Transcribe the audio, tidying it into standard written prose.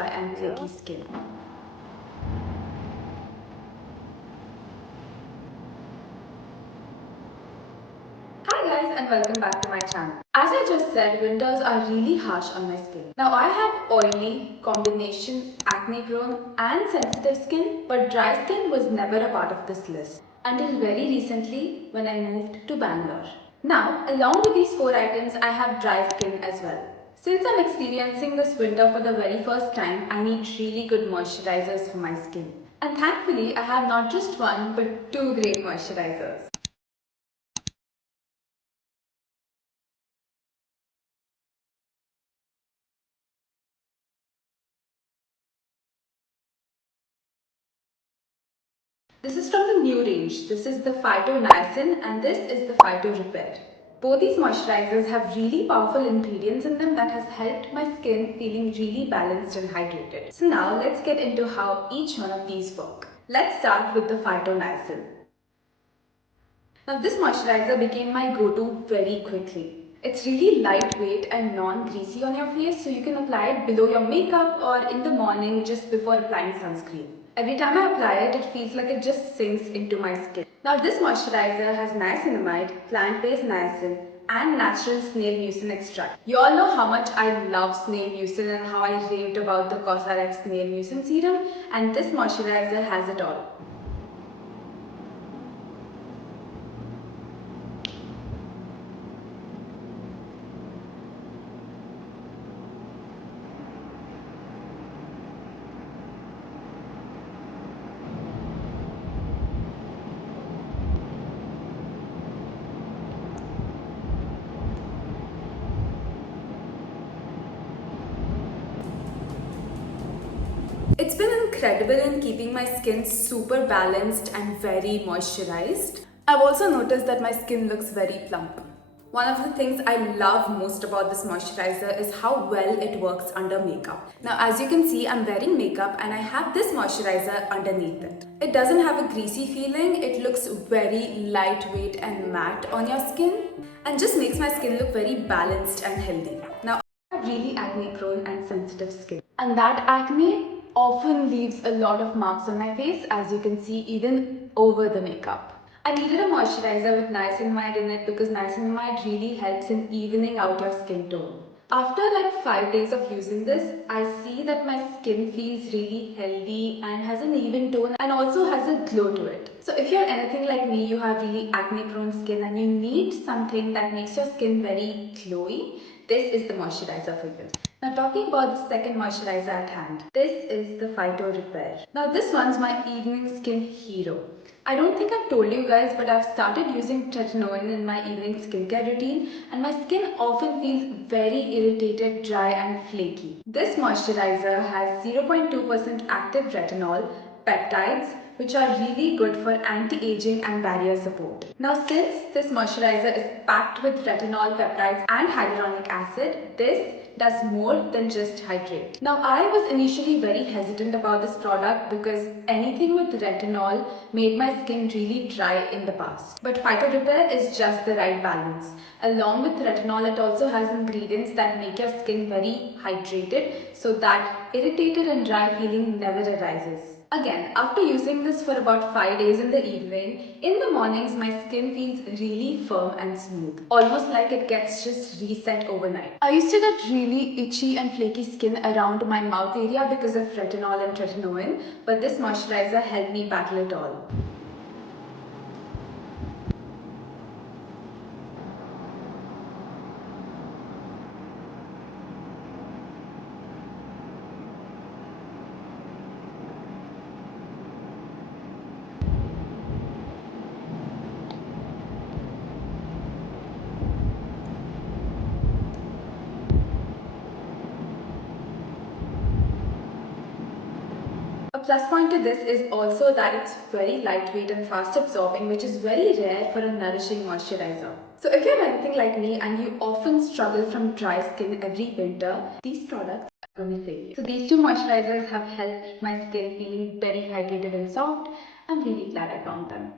dry and flaky skin. Hi guys, and welcome back to my channel. As I just said, winters are really harsh on my skin. Now I have oily, combination, acne prone and sensitive skin, but dry skin was never a part of this list until very recently when I moved to Bangalore. Now, along with these 4 items, I have dry skin as well. Since I'm experiencing this winter for the very first time, I need really good moisturizers for my skin. And thankfully, I have not just one but 2 great moisturizers. This is from the new range. This is the Phyto NIACIN and this is the Phyto-Repair. Both these moisturizers have really powerful ingredients in them that has helped my skin feeling really balanced and hydrated. So now let's get into how each one of these work. Let's start with the Phyto NIACIN. Now this moisturizer became my go-to very quickly. It's really lightweight and non-greasy on your face, so you can apply it below your makeup or in the morning just before applying sunscreen. Every time I apply it, it feels like it just sinks into my skin. Now this moisturizer has niacinamide, plant-based niacin and natural snail mucin extract. You all know how much I love snail mucin and how I raved about the CosRX snail mucin serum, and this moisturizer has it all. It's been incredible in keeping my skin super balanced and very moisturized. I've also noticed that my skin looks very plump. One of the things I love most about this moisturizer is how well it works under makeup. Now as you can see, I'm wearing makeup and I have this moisturizer underneath it. It doesn't have a greasy feeling, it looks very lightweight and matte on your skin and just makes my skin look very balanced and healthy. Now I have really acne prone and sensitive skin, and that acne often leaves a lot of marks on my face, as you can see even over the makeup. I needed a moisturizer with niacinamide in it because niacinamide really helps in evening out your skin tone. After like 5 days of using this, I see that my skin feels really healthy and has an even tone and also has a glow to it. So if you're anything like me, you have really acne prone skin and you need something that makes your skin very glowy, this is the moisturizer for you. Now talking about the second moisturizer at hand, this is the Phyto-Repair. Now this one's my evening skin hero. I don't think I've told you guys, but I've started using tretinoin in my evening skincare routine and my skin often feels very irritated, dry and flaky. This moisturizer has 0.2% active retinol, peptides, which are really good for anti-aging and barrier support. Now since this moisturizer is packed with retinol, peptides and hyaluronic acid, this does more than just hydrate. Now I was initially very hesitant about this product because anything with retinol made my skin really dry in the past. But Phyto-Repair is just the right balance. Along with retinol, it also has ingredients that make your skin very hydrated so that irritated and dry feeling never arises. Again, after using this for about 5 days in the evening, in the mornings my skin feels really firm and smooth, almost like it gets just reset overnight. I used to get really itchy and flaky skin around my mouth area because of retinol and tretinoin, but this moisturizer helped me battle it all. A plus point to this is also that it's very lightweight and fast absorbing, which is very rare for a nourishing moisturizer. So if you're anything like me and you often struggle from dry skin every winter, these products are going to save you. So these 2 moisturizers have helped my skin feeling very hydrated and soft. I'm really glad I found them.